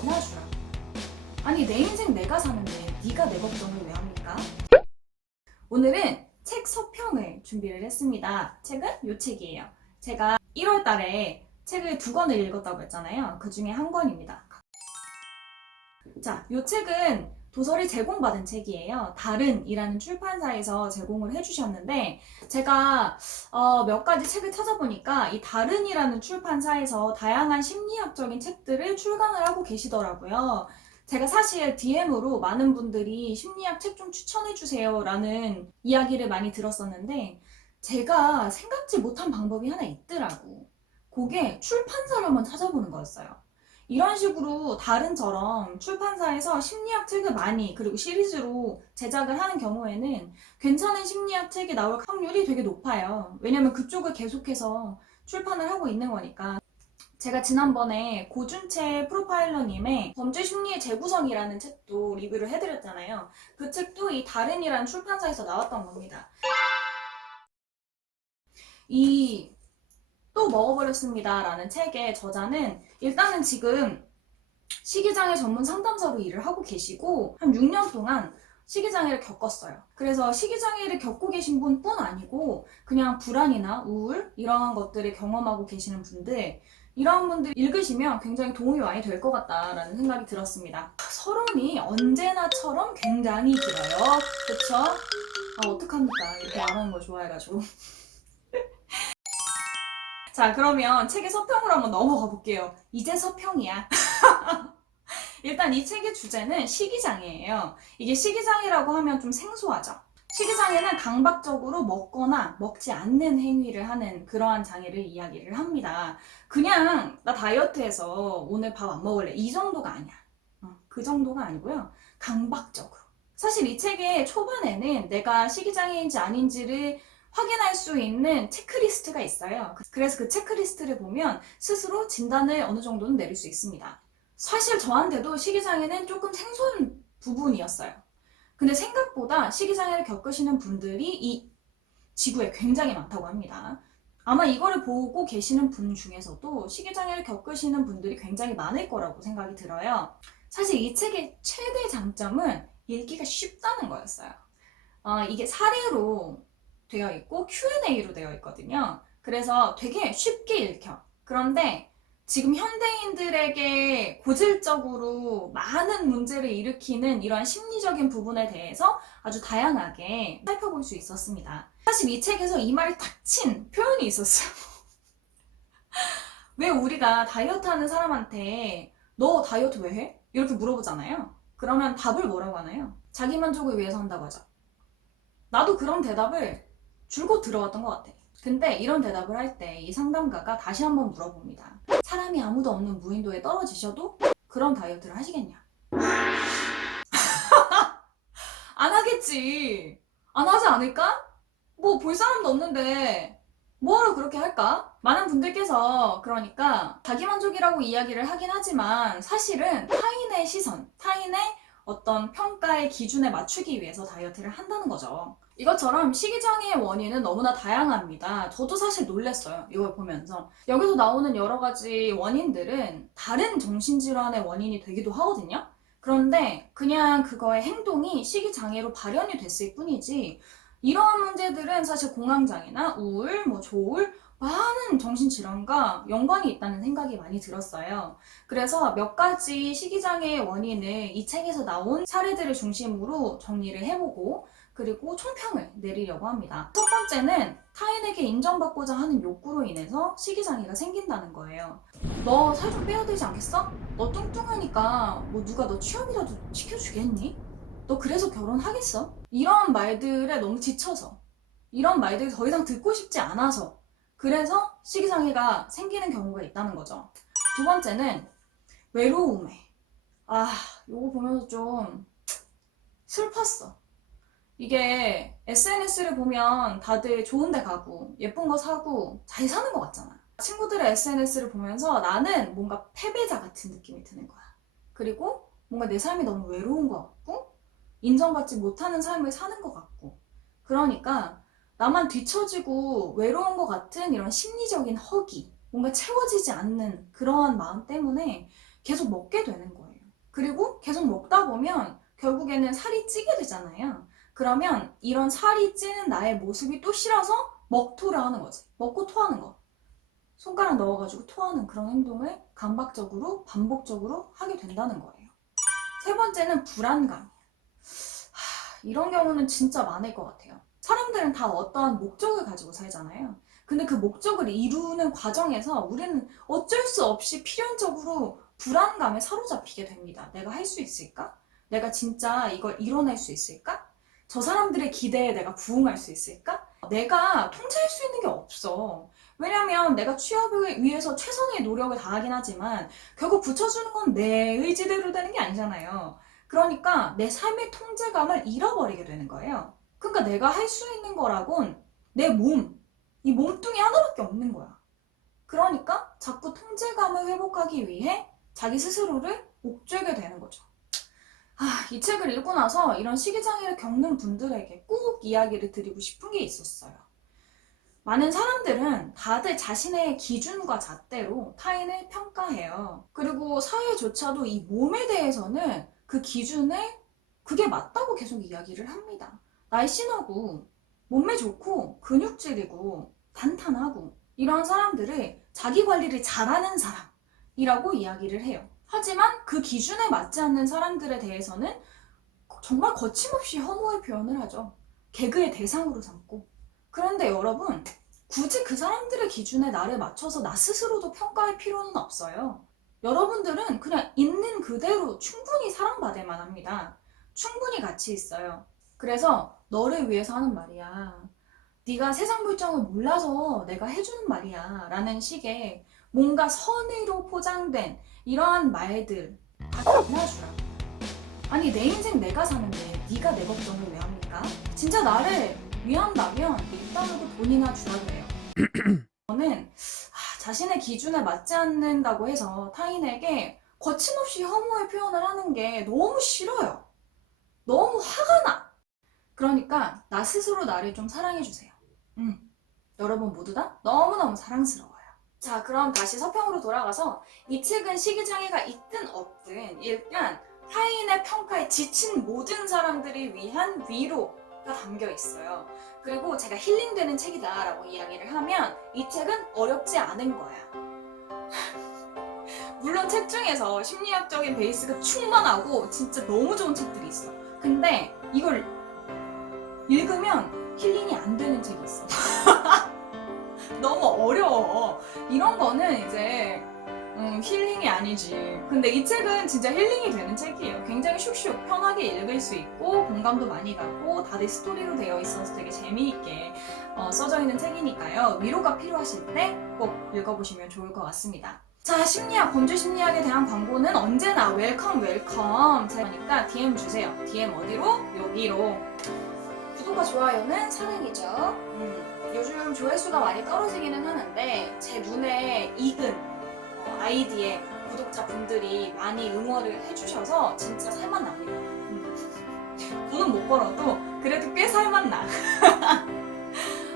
도와주라. 아니 내 인생 내가 사는데 네가 내 걱정을 왜 합니까? 오늘은 책 서평을 준비를 했습니다. 책은 이 책이에요. 제가 1월 달에 책을 2권을 읽었다고 했잖아요. 그 중에 한 권입니다. 자, 이 책은 도서를 제공받은 책이에요. 다른이라는 출판사에서 제공을 해주셨는데 제가 몇 가지 책을 찾아보니까 이 다른이라는 출판사에서 다양한 심리학적인 책들을 출간을 하고 계시더라고요. 제가 사실 DM으로 많은 분들이 심리학 책 좀 추천해주세요 라는 이야기를 많이 들었었는데 제가 생각지 못한 방법이 하나 있더라고. 그게 출판사를 한번 찾아보는 거였어요. 이런 식으로 다른처럼 출판사에서 심리학 책을 많이 그리고 시리즈로 제작을 하는 경우에는 괜찮은 심리학 책이 나올 확률이 되게 높아요. 왜냐면 그쪽을 계속해서 출판을 하고 있는 거니까. 제가 지난번에 고준채 프로파일러님의 범죄 심리의 재구성이라는 책도 리뷰를 해드렸잖아요. 그 책도 이 다른이라는 출판사에서 나왔던 겁니다. 이 또 먹어버렸습니다 라는 책의 저자는 일단은 지금 식이장애 전문 상담사로 일을 하고 계시고 한 6년 동안 식이장애를 겪었어요. 그래서 식이장애를 겪고 계신 분뿐 아니고 그냥 불안이나 우울 이런 것들을 경험하고 계시는 분들 이런 분들 읽으시면 굉장히 도움이 많이 될 것 같다라는 생각이 들었습니다. 서론이 언제나처럼 굉장히 길어요. 그쵸? 아 어떡합니까? 이렇게 말하는 걸 좋아해가지고. 자 그러면 책의 서평으로 한번 넘어가 볼게요. 이제 서평이야. 일단 이 책의 주제는 식이장애예요. 이게 식이장애라고 하면 좀 생소하죠. 식이장애는 강박적으로 먹거나 먹지 않는 행위를 하는 그러한 장애를 이야기를 합니다. 그냥 나 다이어트해서 오늘 밥 안 먹을래 이 정도가 아니야. 그 정도가 아니고요. 강박적으로. 사실 이 책의 초반에는 내가 식이장애인지 아닌지를 확인할 수 있는 체크리스트가 있어요. 그래서 그 체크리스트를 보면 스스로 진단을 어느 정도는 내릴 수 있습니다. 사실 저한테도 식이장애는 조금 생소한 부분이었어요. 근데 생각보다 식이장애를 겪으시는 분들이 이 지구에 굉장히 많다고 합니다. 아마 이거를 보고 계시는 분 중에서도 식이장애를 겪으시는 분들이 굉장히 많을 거라고 생각이 들어요. 사실 이 책의 최대 장점은 읽기가 쉽다는 거였어요. 이게 사례로 되어 있고 Q&A로 되어 있거든요. 그래서 되게 쉽게 읽혀. 그런데 지금 현대인들에게 고질적으로 많은 문제를 일으키는 이러한 심리적인 부분에 대해서 아주 다양하게 살펴볼 수 있었습니다. 사실 이 책에서 이 말이 탁 친 표현이 있었어요. 왜 우리가 다이어트 하는 사람한테 너 다이어트 왜 해? 이렇게 물어보잖아요. 그러면 답을 뭐라고 하나요? 자기 만족을 위해서 한다고 하죠. 나도 그런 대답을 줄곧 들어왔던 것 같아. 근데 이런 대답을 할 때 이 상담가가 다시 한번 물어봅니다. 사람이 아무도 없는 무인도에 떨어지셔도 그런 다이어트를 하시겠냐? 안 하겠지. 안 하지 않을까? 뭐 볼 사람도 없는데 뭐하러 그렇게 할까? 많은 분들께서 그러니까 자기만족이라고 이야기를 하긴 하지만 사실은 타인의 시선, 타인의 어떤 평가의 기준에 맞추기 위해서 다이어트를 한다는 거죠. 이것처럼 식이장애의 원인은 너무나 다양합니다. 저도 사실 놀랐어요. 이걸 보면서. 여기서 나오는 여러 가지 원인들은 다른 정신질환의 원인이 되기도 하거든요. 그런데 그냥 그거의 행동이 식이장애로 발현이 됐을 뿐이지 이런 문제들은 사실 공황장애나 우울, 조울, 많은 정신질환과 연관이 있다는 생각이 많이 들었어요. 그래서 몇 가지 식이장애의 원인을 이 책에서 나온 사례들을 중심으로 정리를 해보고 그리고 총평을 내리려고 합니다. 첫 번째는 타인에게 인정받고자 하는 욕구로 인해서 식이장애가 생긴다는 거예요. 너 살 좀 빼야 되지 않겠어? 너 뚱뚱하니까 뭐 누가 너 취업이라도 시켜주겠니? 너 그래서 결혼하겠어? 이런 말들에 너무 지쳐서 이런 말들을 더 이상 듣고 싶지 않아서 그래서 식이장애가 생기는 경우가 있다는 거죠. 두 번째는 외로움에 요거 보면서 좀 슬펐어. 이게 SNS를 보면 다들 좋은 데 가고 예쁜 거 사고 잘 사는 것 같잖아. 친구들의 SNS를 보면서 나는 뭔가 패배자 같은 느낌이 드는 거야. 그리고 뭔가 내 삶이 너무 외로운 것 같고 인정받지 못하는 삶을 사는 것 같고 그러니까 나만 뒤처지고 외로운 것 같은 이런 심리적인 허기 뭔가 채워지지 않는 그러한 마음 때문에 계속 먹게 되는 거예요. 그리고 계속 먹다 보면 결국에는 살이 찌게 되잖아요. 그러면 이런 살이 찌는 나의 모습이 또 싫어서 먹토를 하는 거지. 먹고 토하는 거. 손가락 넣어가지고 토하는 그런 행동을 강박적으로 반복적으로 하게 된다는 거예요. 세 번째는 불안감. 이런 경우는 진짜 많을 것 같아요. 사람들은 다 어떠한 목적을 가지고 살잖아요. 근데 그 목적을 이루는 과정에서 우리는 어쩔 수 없이 필연적으로 불안감에 사로잡히게 됩니다. 내가 할 수 있을까? 내가 진짜 이걸 이뤄낼 수 있을까? 저 사람들의 기대에 내가 부응할 수 있을까? 내가 통제할 수 있는 게 없어. 왜냐면 내가 취업을 위해서 최선의 노력을 다하긴 하지만 결국 붙여주는 건 내 의지대로 되는 게 아니잖아요. 그러니까 내 삶의 통제감을 잃어버리게 되는 거예요. 그러니까 내가 할 수 있는 거라곤 내 몸, 이 몸뚱이 하나밖에 없는 거야. 그러니까 자꾸 통제감을 회복하기 위해 자기 스스로를 옥죄게 되는 거죠. 이 책을 읽고 나서 이런 식이장애를 겪는 분들에게 꼭 이야기를 드리고 싶은 게 있었어요. 많은 사람들은 다들 자신의 기준과 잣대로 타인을 평가해요. 그리고 사회조차도 이 몸에 대해서는 그 기준을 그게 맞다고 계속 이야기를 합니다. 날씬하고 몸매 좋고 근육질이고 탄탄하고 이런 사람들을 자기 관리를 잘하는 사람이라고 이야기를 해요. 하지만 그 기준에 맞지 않는 사람들에 대해서는 정말 거침없이 혐오의 표현을 하죠. 개그의 대상으로 삼고. 그런데 여러분, 굳이 그 사람들의 기준에 나를 맞춰서 나 스스로도 평가할 필요는 없어요. 여러분들은 그냥 있는 그대로 충분히 사랑받을 만합니다. 충분히 가치 있어요. 그래서 너를 위해서 하는 말이야. 네가 세상 물정을 몰라서 내가 해주는 말이야. 라는 식의 뭔가 선의로 포장된 이러한 말들 다 그만해주라고. 아니 내 인생 내가 사는데 네가 내 걱정을 왜 합니까? 진짜 나를 위한다면 일단은 돈이나 주라 그래요. 저는 자신의 기준에 맞지 않는다고 해서 타인에게 거침없이 혐오의 표현을 하는 게 너무 싫어요. 너무 화가 나. 그러니까 나 스스로 나를 좀 사랑해주세요. 여러분 모두 다 너무너무 사랑스러워요. 자, 그럼 다시 서평으로 돌아가서 이 책은 식이장애가 있든 없든 일단 타인의 평가에 지친 모든 사람들을 위한 위로가 담겨 있어요. 그리고 제가 힐링되는 책이다 라고 이야기를 하면 이 책은 어렵지 않은 거야. 물론 책 중에서 심리학적인 베이스가 충만하고 진짜 너무 좋은 책들이 있어. 근데 이걸 읽으면 힐링이 안 되는 책이 있어. 너무 어려워. 이런 거는 이제 힐링이 아니지. 근데 이 책은 진짜 힐링이 되는 책이에요. 굉장히 슉슉 편하게 읽을 수 있고 공감도 많이 가고 다들 스토리로 되어 있어서 되게 재미있게 써져 있는 책이니까요. 위로가 필요하실 때 꼭 읽어보시면 좋을 것 같습니다. 자, 심리학, 범죄 심리학에 대한 광고는 언제나 웰컴. 그러니까 DM 주세요. DM 어디로? 여기로. 구독과 좋아요는 사랑이죠. 요즘 조회수가 많이 떨어지기는 하는데 제 눈에 익은 아이디의 구독자분들이 많이 응원을 해주셔서 진짜 살만 납니다. 돈은 못 벌어도 그래도 꽤 살만 나.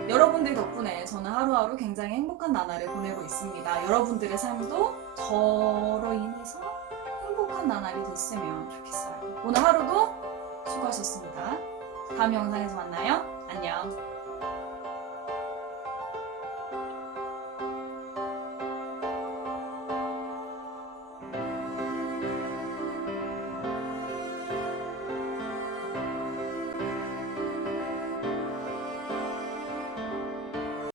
여러분들 덕분에 저는 하루하루 굉장히 행복한 나날을 보내고 있습니다. 여러분들의 삶도 저로 인해서 행복한 나날이 됐으면 좋겠어요. 오늘 하루도 수고하셨습니다. 다음 영상에서 만나요. 안녕.